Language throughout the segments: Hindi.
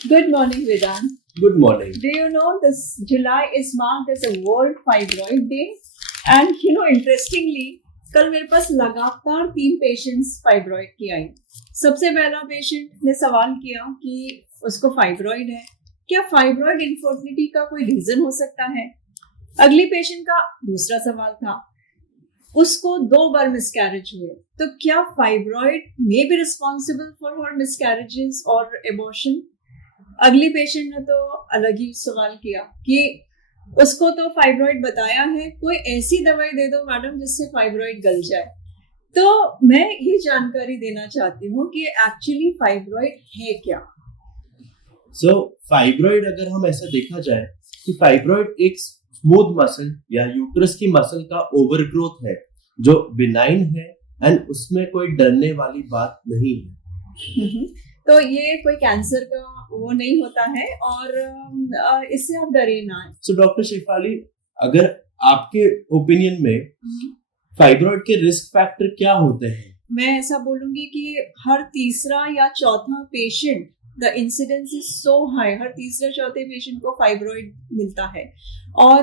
Good morning, Vedant. Good morning. Do you know this July is marked as a World Fibroid Day? And interestingly, कल मेरे पास लगातार 3 पेशेंट्स फाइब्रॉइड की आई। सबसे पहला पेशेंट ने सवाल किया कि उसको फाइब्रॉइड है, क्या फाइब्रॉइड इनफर्टिलिटी का कोई रीजन हो सकता है। अगली पेशेंट का दूसरा सवाल था, उसको 2 बार मिसकैरेज हुए, तो क्या fibroid may be responsible for her miscarriages और एबॉर्शन। अगली पेशेंट ने तो अलग ही सवाल किया कि उसको तो फाइब्रॉइड बताया है, कोई ऐसी दवाई दे दो मैडम जिससे फाइब्रॉइड गल जाए। तो मैं ये जानकारी देना चाहती हूँ कि एक्चुअली फाइब्रॉइड है क्या। फाइब्रॉइड अगर हम ऐसा देखा जाए कि फाइब्रॉइड एक स्मूथ मसल या यूट्रस की मसल का ओवरग्रोथ है जो बिनाइन है एंड उसमें कोई डरने वाली बात नहीं है। तो ये कोई कैंसर का वो नहीं होता है और इससे आप डरे ना। डॉक्टर शेफाली, अगर आपके ओपिनियन में फाइब्रॉइड के रिस्क फैक्टर क्या होते हैं? मैं ऐसा बोलूंगी कि हर तीसरा या चौथा patient, the incidence is so high, हर तीसरे चौथे पेशेंट को फाइब्रॉइड मिलता है और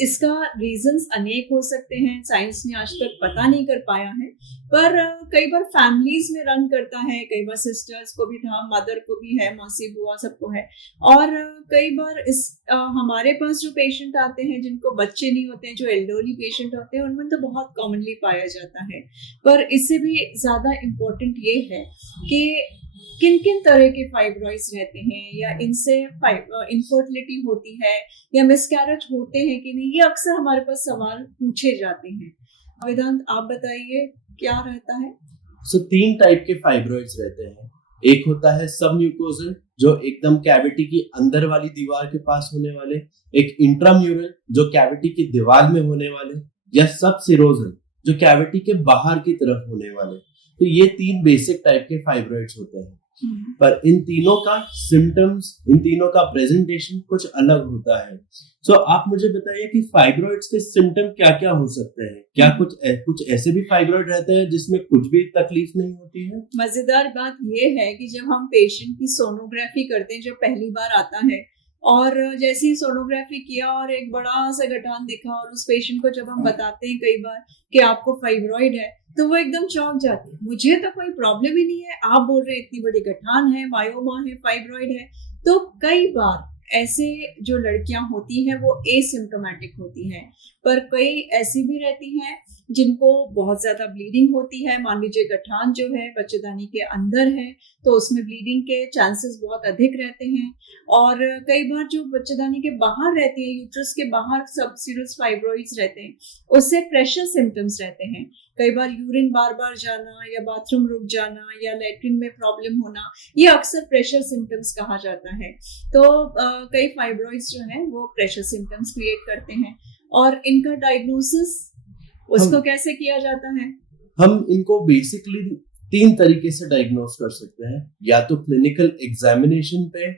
इसका रीजंस अनेक हो सकते हैं। साइंस ने आज तक पता नहीं कर पाया है, पर कई बार फैमिलीज में रन करता है, कई बार सिस्टर्स को भी था, मदर को भी है, मौसी बुआ सबको है। और कई बार इस हमारे पास जो पेशेंट आते हैं जिनको बच्चे नहीं होते हैं, जो एल्डरली पेशेंट होते हैं, उनमें तो बहुत कॉमनली पाया जाता है। पर इससे भी ज्यादा इम्पोर्टेंट ये है कि किन किन तरह के फाइब्रॉइड्स रहते हैं या इनसे इनफर्टिलिटी होती है या मिसकैरेज होते हैं कि नहीं, ये अक्सर हमारे पास सवाल पूछे जाते हैं। वेदांत, आप बताइए क्या रहता है। 3 टाइप के फाइब्रॉइड्स रहते हैं। एक होता है सबम्यूकोजल जो एकदम कैविटी की अंदर वाली दीवार के पास होने वाले, एक इंट्राम्यूरल जो कैविटी की दीवार में होने वाले, या सबसिरोजल जो कैविटी के बाहर की तरफ होने वाले। तो ये 3 बेसिक टाइप के फाइब्रॉइड्स होते हैं। पर इन तीनों का सिम्टम्स, इन तीनों का प्रेजेंटेशन कुछ अलग होता है। आप मुझे बताइए कि फाइब्रॉइड्स के सिम्टम क्या क्या हो सकते हैं? क्या कुछ ऐसे भी फाइब्रॉइड रहते हैं जिसमें कुछ भी तकलीफ नहीं होती है? मजेदार बात ये है कि जब हम पेशेंट की सोनोग्राफी करते हैं, जब पहली बार आता है और जैसे ही सोनोग्राफी किया और एक बड़ा सा गठान दिखा और उस पेशेंट को जब हम बताते हैं कई बार कि आपको फाइब्रॉइड है, तो वो एकदम चौंक जाती है। मुझे तो कोई प्रॉब्लम ही नहीं है, आप बोल रहे हैं इतनी बड़ी गठान है, मायोमा है, फाइब्रॉइड है। तो कई बार ऐसे जो लड़कियां होती हैं वो एसिम्प्टोमेटिक होती हैं, पर कई ऐसी भी रहती हैं जिनको बहुत ज्यादा ब्लीडिंग होती है। मान लीजिए गठान जो है बच्चेदानी के अंदर है, तो उसमें ब्लीडिंग के चांसेस बहुत अधिक रहते हैं। और कई बार जो बच्चेदानी के बाहर रहती है, यूट्रस के बाहर सबसिरस फाइब्रॉइड्स रहते हैं, उससे प्रेशर सिम्टम्स रहते हैं। कई बार यूरिन बार बार जाना या बाथरूम रुक जाना या लैट्रिन में प्रॉब्लम होना, ये अक्सर प्रेशर सिम्टम्स कहा जाता है। तो कई फाइब्रॉइड्स जो हैं वो प्रेशर सिम्टम्स क्रिएट करते हैं और इनका डायग्नोसिस उसको कैसे किया जाता है? हम इनको बेसिकली 3 तरीके से डायग्नोस कर सकते हैं। या तो क्लिनिकल एग्जामिनेशन पे,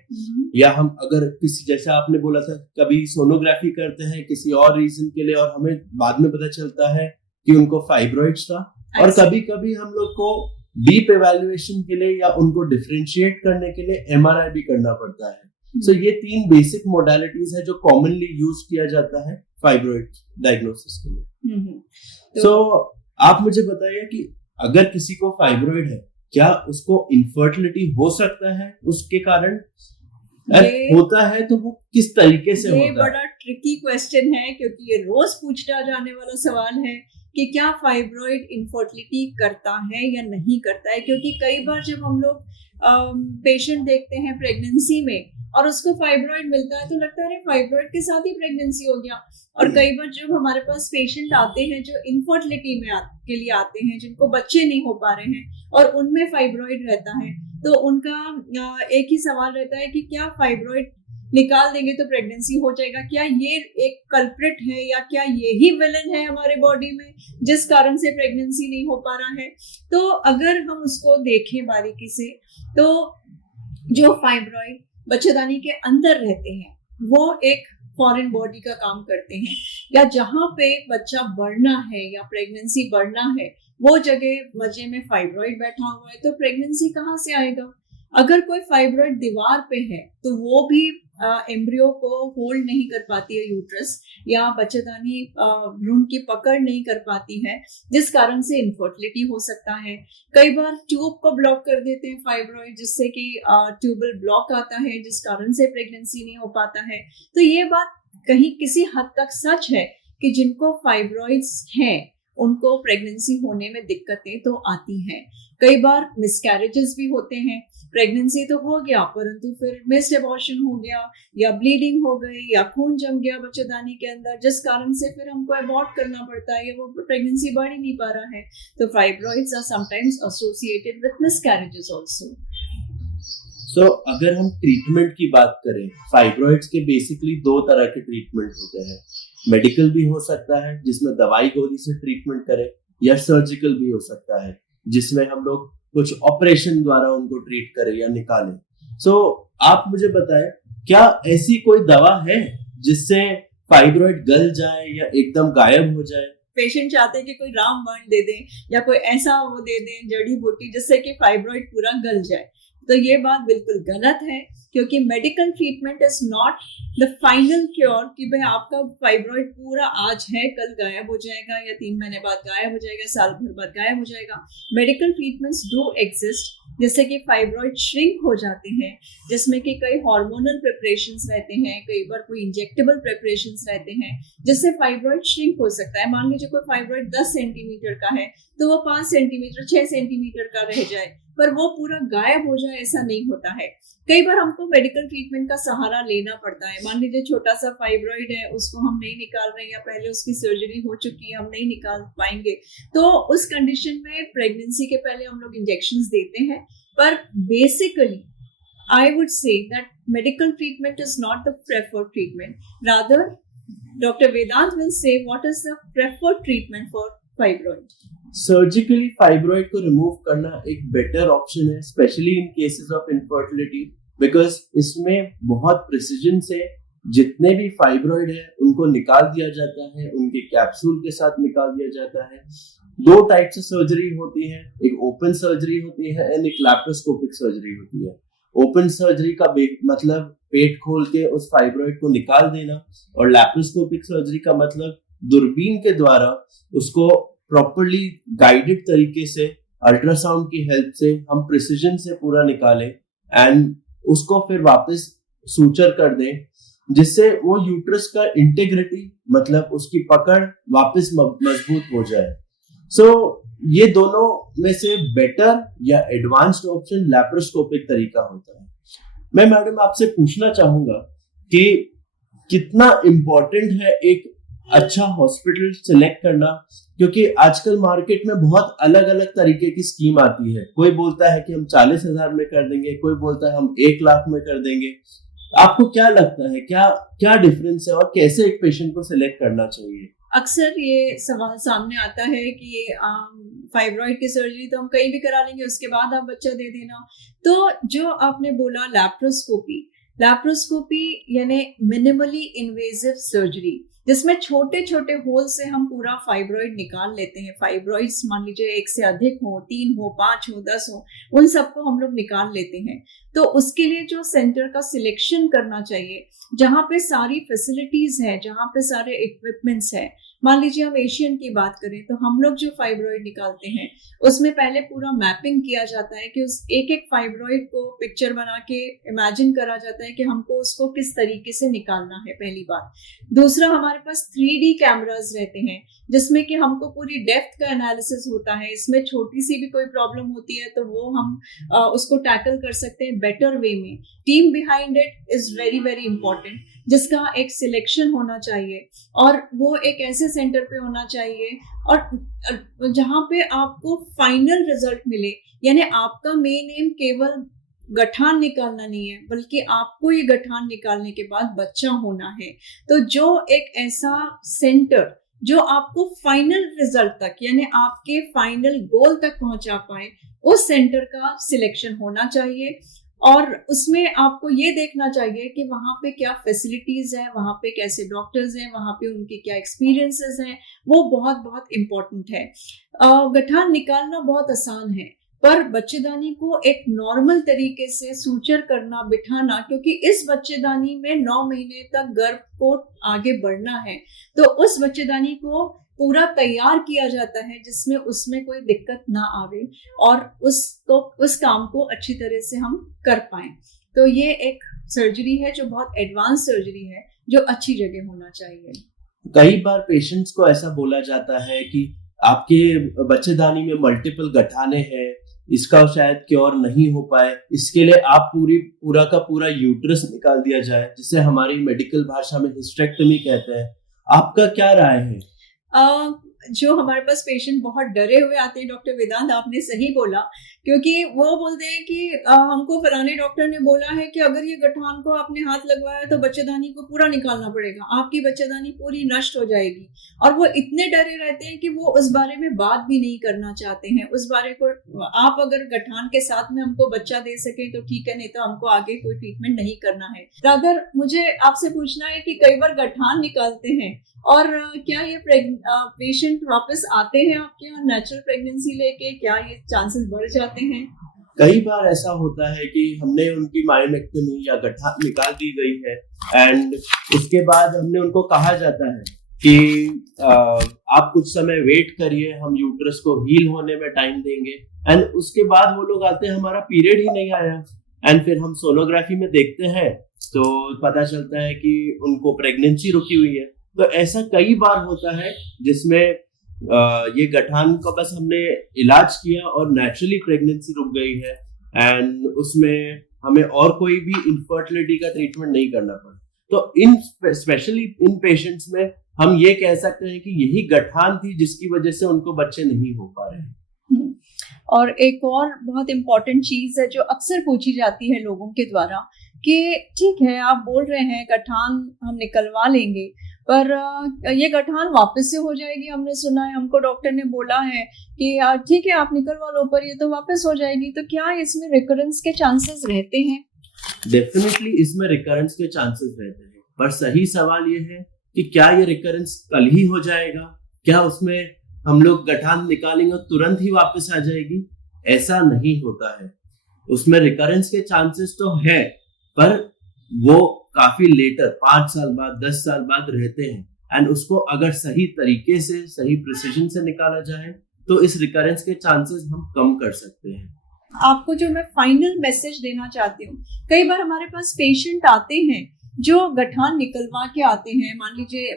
या हम अगर किसी, जैसे आपने बोला था, कभी सोनोग्राफी करते हैं किसी और रीजन के लिए और हमें बाद में पता चलता है कि उनको फाइब्रॉइड्स था। और कभी कभी हम लोग को डीप एवेल्युएशन के लिए या उनको डिफरेंशिएट करने के लिए एमआरआई भी करना पड़ता है। ये 3 बेसिक मोडालिटीज है जो कॉमनली यूज किया जाता है फाइब्रॉइड डायग्नोसिस के लिए। आप मुझे बताइए कि अगर किसी को फाइब्रॉइड है, क्या उसको इनफर्टिलिटी हो सकता है उसके कारण? होता है तो वो किस तरीके से होता है? ये बड़ा ट्रिकी क्वेश्चन है, क्योंकि ये रोज पूछा जाने वाला सवाल है कि क्या फाइब्रॉइड इनफर्टिलिटी करता है या नहीं करता है। क्योंकि कई बार जब हम लोग पेशेंट देखते हैं प्रेगनेंसी में और उसको फाइब्रॉइड मिलता है तो लगता है फाइब्रॉइड के साथ ही प्रेगनेंसी हो गया। और कई बार जब हमारे पास पेशेंट आते हैं जो इनफर्टिलिटी में के लिए आते हैं, जिनको बच्चे नहीं हो पा रहे हैं और उनमें फाइब्रॉइड रहता है, तो उनका एक ही सवाल रहता है कि क्या फाइब्रॉइड निकाल देंगे तो प्रेगनेंसी हो जाएगा, क्या ये एक कल्प्रिट है या क्या ये ही विलन है हमारे बॉडी में जिस कारण से प्रेगनेंसी नहीं हो पा रहा है। तो अगर हम उसको देखें बारीकी से, तो जो फाइब्रॉइड बच्चेदानी के अंदर रहते हैं वो एक फॉरेन बॉडी का काम करते हैं, या जहाँ पे बच्चा बढ़ना है या प्रेगनेंसी बढ़ना है वो जगह मजे में फाइब्रॉइड बैठा हुआ है, तो प्रेगनेंसी कहाँ से आएगा। अगर कोई फाइब्रॉइड दीवार पे है तो वो भी एम्ब्रियो को होल्ड नहीं कर पाती है यूट्रस, या बच्चेदानी भ्रूण की पकड़ नहीं कर पाती है, जिस कारण से इनफर्टिलिटी हो सकता है। कई बार ट्यूब को ब्लॉक कर देते हैं फाइब्रॉइड, जिससे कि ट्यूबल ब्लॉक आता है, जिस कारण से प्रेगनेंसी नहीं हो पाता है। तो ये बात कहीं किसी हद तक सच है कि जिनको फाइब्रॉइड्स हैं उनको प्रेगनेंसी होने में दिक्कतें तो आती हैं। कई बार मिसकैरेजेस भी होते हैं, प्रेगनेंसी तो हो गया परंतु फिर मिस्ड एबॉर्शन हो गया, या ब्लीडिंग हो गई, या खून जम गया बच्चेदानी के अंदर, जिस कारण से फिर हमको अबॉर्ट करना पड़ता है, या वो प्रेगनेंसी बढ़ ही नहीं पा रहा है। तो fibroids are sometimes associated with miscarriages also. So अगर हम ट्रीटमेंट की बात करें, फाइब्रॉइड्स के बेसिकली 2 तरह के ट्रीटमेंट होते हैं। मेडिकल भी हो सकता है जिसमें दवाई गोली से ट्रीटमेंट करें, या सर्जिकल भी हो सकता है जिसमें हम लोग कुछ ऑपरेशन द्वारा उनको ट्रीट करें या निकालें। सो आप मुझे बताएं, क्या ऐसी कोई दवा है जिससे फाइब्रॉइड गल जाए या एकदम गायब हो जाए? पेशेंट चाहते हैं कि कोई रामबाण दे दें या कोई ऐसा वो दे दें जड़ी बूटी जिससे कि फाइब्रॉइड पूरा गल जाए। तो ये बात बिल्कुल गलत है, क्योंकि medical treatment is not the final cure कि भाई आपका फाइब्रॉइड पूरा आज है कल गायब हो जाएगा, या 3 महीने बाद गायब हो जाएगा, साल भर बाद गायब हो जाएगा। मेडिकल ट्रीटमेंट्स डू एग्जिस्ट, जैसे कि फाइब्रॉइड श्रिंक हो जाते हैं, जिसमें कि कई हार्मोनल प्रिपरेशंस रहते हैं, कई बार कोई इंजेक्टेबल प्रिपरेशंस रहते हैं, जिससे फाइब्रॉइड श्रिंक हो सकता है। मान लीजिए कोई फाइब्रॉइड 10 सेंटीमीटर का है तो वो 5 सेंटीमीटर 6 सेंटीमीटर का रह जाए, पर वो पूरा गायब हो जाए ऐसा नहीं होता है। कई बार हमको मेडिकल ट्रीटमेंट का सहारा लेना पड़ता है। मान लीजिए छोटा सा फाइब्रॉइड है, उसको हम नहीं निकाल रहे, या पहले उसकी सर्जरी हो चुकी है, हम नहीं निकाल पाएंगे, तो उस कंडीशन में प्रेगनेंसी के पहले हम लोग इंजेक्शंस देते हैं। पर basically I would say that medical treatment is not the preferred treatment, rather doctor Vedant will say what is the preferred treatment for fibroid. Surgically fibroid को रिमूव करना एक बेटर ऑप्शन है, specially in cases of infertility, because इसमें बहुत प्रिसीजन से जितने भी फाइब्रॉइड है उनको निकाल दिया जाता है, उनके कैप्सूल के साथ निकाल दिया जाता है। 2 टाइप से सर्जरी होती है, एक ओपन सर्जरी होती है एंड एक लैप्रोस्कोपिक सर्जरी होती है। ओपन सर्जरी का मतलब पेट खोल के उस फाइब्रॉइड को निकाल देना, और लैप्रोस्कोपिक सर्जरी का मतलब दूरबीन के द्वारा उसको प्रॉपर्ली गाइडेड तरीके से अल्ट्रासाउंड की हेल्प से हम प्रिसीजन से पूरा निकालें एंड उसको फिर वापस सूचर कर दें, जिससे वो यूट्रस का इंटेग्रिटी मतलब उसकी पकड़ वापस मजबूत हो जाए। सो ये दोनों में से बेटर या एडवांस्ड ऑप्शन लैप्रोस्कोपिक तरीका होता है। मैं मैडम आपसे पूछना चाहूंगा कि कितना इम्पोर्टेंट है एक अच्छा हॉस्पिटल सिलेक्ट करना, क्योंकि आजकल मार्केट में बहुत अलग अलग तरीके की स्कीम आती है। कोई बोलता है कि हम 40,000 में कर देंगे, कोई बोलता है हम 1 लाख में कर देंगे। आपको क्या लगता है, क्या डिफरेंस है और कैसे एक पेशेंट को सिलेक्ट करना चाहिए? अक्सर ये सवाल सामने आता है कि फाइब्रॉइड की सर्जरी तो हम कहीं भी करा लेंगे, उसके बाद आप बच्चा दे देना। तो जो आपने बोला लैप्रोस्कोपी यानी मिनिमली इन्वेजिव सर्जरी, जिसमें छोटे छोटे होल से हम पूरा फाइब्रॉइड निकाल लेते हैं। फाइब्रॉइड्स मान लीजिए 1 से अधिक हो, 3 हो, 5 हो, 10 हो, उन सबको हम लोग निकाल लेते हैं। तो उसके लिए जो सेंटर का सिलेक्शन करना चाहिए, जहाँ पे सारी फैसिलिटीज है, जहाँ पे सारे इक्विपमेंट्स है। मान लीजिए हम एशियन की बात करें तो हम लोग जो फाइब्रॉइड निकालते हैं उसमें पहले पूरा मैपिंग किया जाता है कि उस एक एक फाइब्रॉइड को पिक्चर बना के इमेजिन करा जाता है कि हमको उसको किस तरीके से निकालना है, पहली बात। दूसरा, हमारे पास 3D कैमरास रहते हैं जिसमें कि हमको पूरी डेप्थ का एनालिसिस होता है। इसमें छोटी सी भी कोई प्रॉब्लम होती है तो वो हम उसको टैकल कर सकते हैं बेटर वे में। Team behind it is very very important, जिसका एक सिलेक्शन होना चाहिए और वो एक ऐसे सेंटर पे होना चाहिए और जहाँ पे आपको फाइनल रिजल्ट मिले। यानी आपका मेन एम केवल गठान निकालना नहीं है, बल्कि आपको ये गठान निकालने के बाद बच्चा होना है। तो जो एक ऐसा सेंटर जो आपको फाइनल रिजल्ट तक यानी आपके फाइनल गोल तक पहुंचा पाए, उस सेंटर का सिलेक्शन होना चाहिए। और उसमें आपको ये देखना चाहिए कि वहाँ पे क्या फैसिलिटीज है, वहाँ पे कैसे डॉक्टर्स हैं, वहाँ पे उनके क्या एक्सपीरियंसेस हैं, वो बहुत बहुत इम्पोर्टेंट है। गठान निकालना बहुत आसान है, पर बच्चेदानी को एक नॉर्मल तरीके से सूचर करना, बिठाना, क्योंकि इस बच्चेदानी में 9 महीने तक गर्भ को आगे बढ़ना है, तो उस बच्चेदानी को पूरा तैयार किया जाता है जिसमें उसमें कोई दिक्कत ना आवे और उस काम को अच्छी तरह से हम कर पाएं। तो ये एक सर्जरी है जो बहुत एडवांस सर्जरी है, जो अच्छी जगह होना चाहिए। कई बार पेशेंट्स को ऐसा बोला जाता है कि आपके बच्चेदानी में मल्टीपल गठाने हैं, इसका शायद क्योर नहीं हो पाए, इसके लिए आप पूरा का पूरा यूट्रस निकाल दिया जाए, जिसे हमारी मेडिकल भाषा में हिस्टेरेक्टमी कहते हैं। आपका क्या राय है? जो हमारे पास पेशेंट बहुत डरे हुए आते हैं, डॉक्टर वेदांत आपने सही बोला, क्योंकि वो बोलते हैं कि हमको फलाने डॉक्टर ने बोला है कि अगर ये गठान को आपने हाथ लगवाया तो बच्चेदानी को पूरा निकालना पड़ेगा, आपकी बच्चेदानी पूरी नष्ट हो जाएगी। और वो इतने डरे रहते हैं कि वो उस बारे में बात भी नहीं करना चाहते हैं। उस बारे को आप अगर गठान के साथ में हमको बच्चा दे सके तो ठीक है, नहीं तो हमको आगे कोई ट्रीटमेंट नहीं करना है। रादर मुझे आपसे पूछना है कि कई बार गठान निकालते हैं और क्या ये पेशेंट वापस आते हैं आपके यहाँ नेचुरल प्रेगनेंसी लेके, क्या ये चांसेस बढ़ जाते हैं? कई बार ऐसा होता है कि हमने उनकी मायोमेक्टमी या गठान निकाल दी गई है एंड उसके बाद हमने उनको कहा जाता है कि आप कुछ समय वेट करिए, हम यूट्रस को हील होने में टाइम देंगे, एंड उसके बाद वो लोग आते हैं हमारा पीरियड ही नहीं आया, एंड फिर हम सोनोग्राफी में देखते हैं तो पता चलता है कि उनको प्रेगनेंसी रुकी हुई है। तो ऐसा कई बार होता है जिसमें ये गठान का बस हमने इलाज किया और नेचुरली प्रेगनेंसी रुक गई है एंड उसमें हमें और कोई भी इनफर्टिलिटी का ट्रीटमेंट नहीं करना पड़ा। तो स्पेशली इन पेशेंट्स में हम ये कह सकते हैं कि यही गठान थी जिसकी वजह से उनको बच्चे नहीं हो पा रहे हैं। और एक और बहुत इम्पोर्टेंट चीज है जो अक्सर पूछी जाती है लोगों के द्वारा कि ठीक है आप बोल रहे हैं गठान हम निकलवा लेंगे, पर ये गठान वापस से हो जाएगी, हमने सुना है, हमको डॉक्टर ने बोला है कि ठीक है आप निकलवा लो पर ये तो वापस हो जाएगी, तो क्या इसमें रिकरेंस के चांसेस रहते हैं? डेफिनेटली इसमें रिकरेंस के चांसेस रहते हैं, पर सही सवाल ये है कि क्या ये रिकरेंस कल ही हो जाएगा? क्या उसमें हम लोग गठान निकालेंगे और तुरंत ही वापस आ जाएगी? ऐसा नहीं होता है। उसमें रिकरेंस के चांसेस तो है, पर वो काफी लेटर 5 साल बाद 10 साल बाद रहते हैं एंड उसको अगर सही तरीके से सही प्रिसिजन से निकाला जाए तो इस रिकरेंस के चांसेस हम कम कर सकते हैं। आपको जो मैं फाइनल मैसेज देना चाहती हूँ, कई बार हमारे पास पेशेंट आते हैं जो गठान निकलवा के आते हैं, मान लीजिए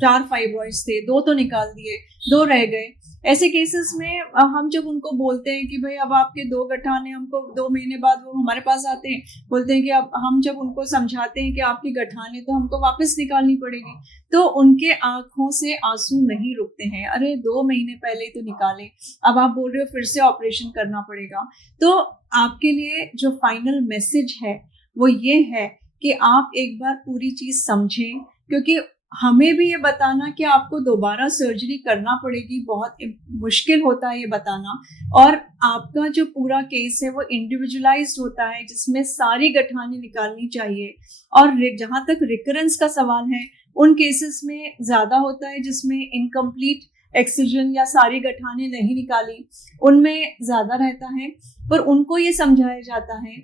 4 फाइब्रॉइड्स थे, 2 तो निकाल दिए, 2 रह गए। ऐसे केसेस में हम जब उनको बोलते हैं कि भाई अब आपके 2 गठान है, हमको 2 महीने बाद वो हमारे पास आते हैं, बोलते हैं कि अब हम जब उनको समझाते हैं कि आपकी गठान है तो हमको वापस निकालनी पड़ेगी, तो उनके आंखों से आंसू नहीं रुकते हैं। अरे 2 महीने पहले ही तो निकाले, अब आप बोल रहे हो फिर से ऑपरेशन करना पड़ेगा। तो आपके लिए जो फाइनल मैसेज है वो ये है कि आप एक बार पूरी चीज समझें, क्योंकि हमें भी ये बताना कि आपको दोबारा सर्जरी करना पड़ेगी बहुत मुश्किल होता है ये बताना, और आपका जो पूरा केस है वो इंडिविजुअलाइज्ड होता है जिसमें सारी गठानें निकालनी चाहिए। और जहाँ तक रिकरेंस का सवाल है, उन केसेस में ज्यादा होता है जिसमें इनकम्प्लीट एक्सिजन या सारी गठानें नहीं निकाली, उनमें ज्यादा रहता है। पर उनको ये समझाया जाता है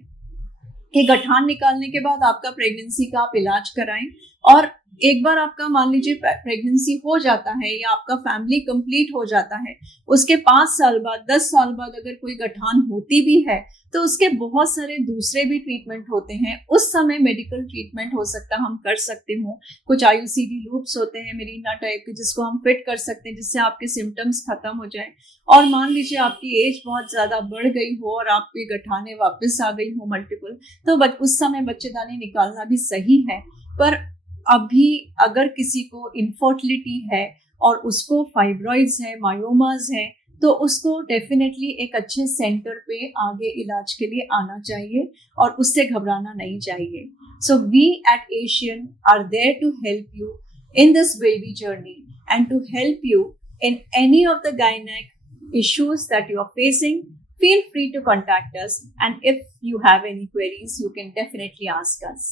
कि गठान निकालने के बाद आपका प्रेगनेंसी का आप इलाज कराएं, और एक बार आपका मान लीजिए प्रेगनेंसी हो जाता है या आपका फैमिली कंप्लीट हो जाता है, उसके 5 साल बाद 10 साल बाद अगर कोई गठान होती भी है तो उसके बहुत सारे दूसरे भी ट्रीटमेंट होते हैं। उस समय मेडिकल ट्रीटमेंट हो सकता है, हम कर सकते हो। कुछ IUCD लूप्स होते हैं मेरीना टाइप के, जिसको हम फिट कर सकते हैं जिससे आपके सिम्टम्स खत्म हो जाए। और मान लीजिए आपकी एज बहुत ज्यादा बढ़ गई हो और आपकी गठाने वापस आ गई हो मल्टीपल, तो उस समय बच्चेदानी निकालना भी सही है। पर अभी अगर किसी को इनफर्टिलिटी है और उसको फाइब्रॉइड्स है, मायोमास है, तो उसको डेफिनेटली एक अच्छे सेंटर पे आगे इलाज के लिए आना चाहिए और उससे घबराना नहीं चाहिए। So we at Asian are there to help you in this baby journey and to help you in any of the gynec issues that you are facing. Feel free to contact us, and if you have any queries, you can definitely ask us.